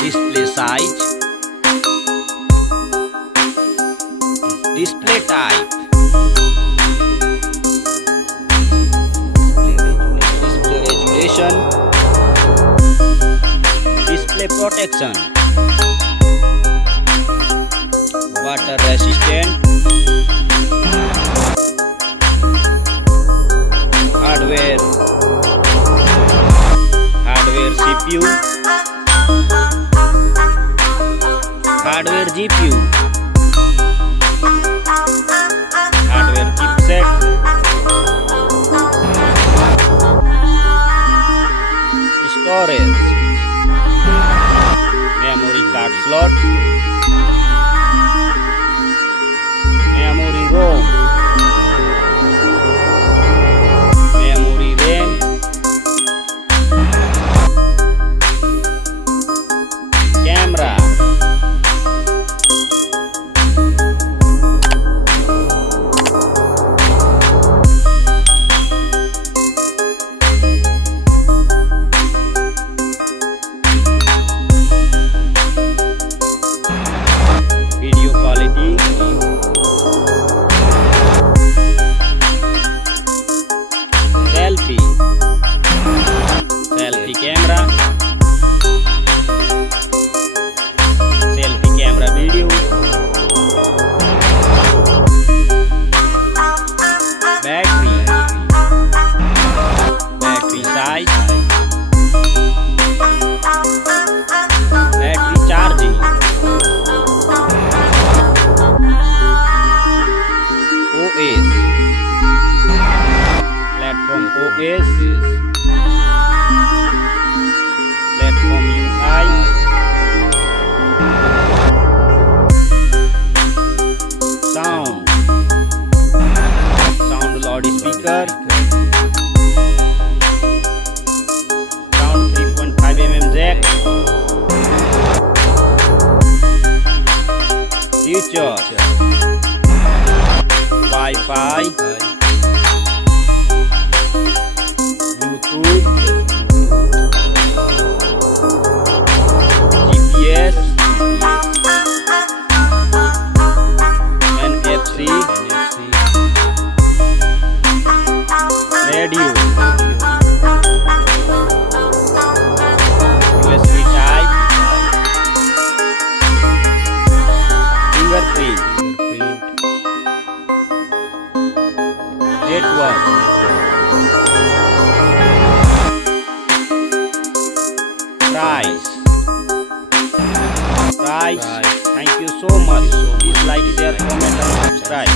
Display size, display type, display resolution, display protection, water resistant, hardware CPU, hardware GPU, hardware chipset, storage, memory card slot, memory ROM, memory RAM, camera, video quality, selfie camera, selfie camera video, battery size, battery charging, OS, platform OS, platform UI, sound loudspeaker, sound 3.5mm jack, features, Wi-Fi, Bluetooth, GPS, NFC, radio, USB type, fingerprint, network, price. Thank you so much. Please like, share, comment and subscribe.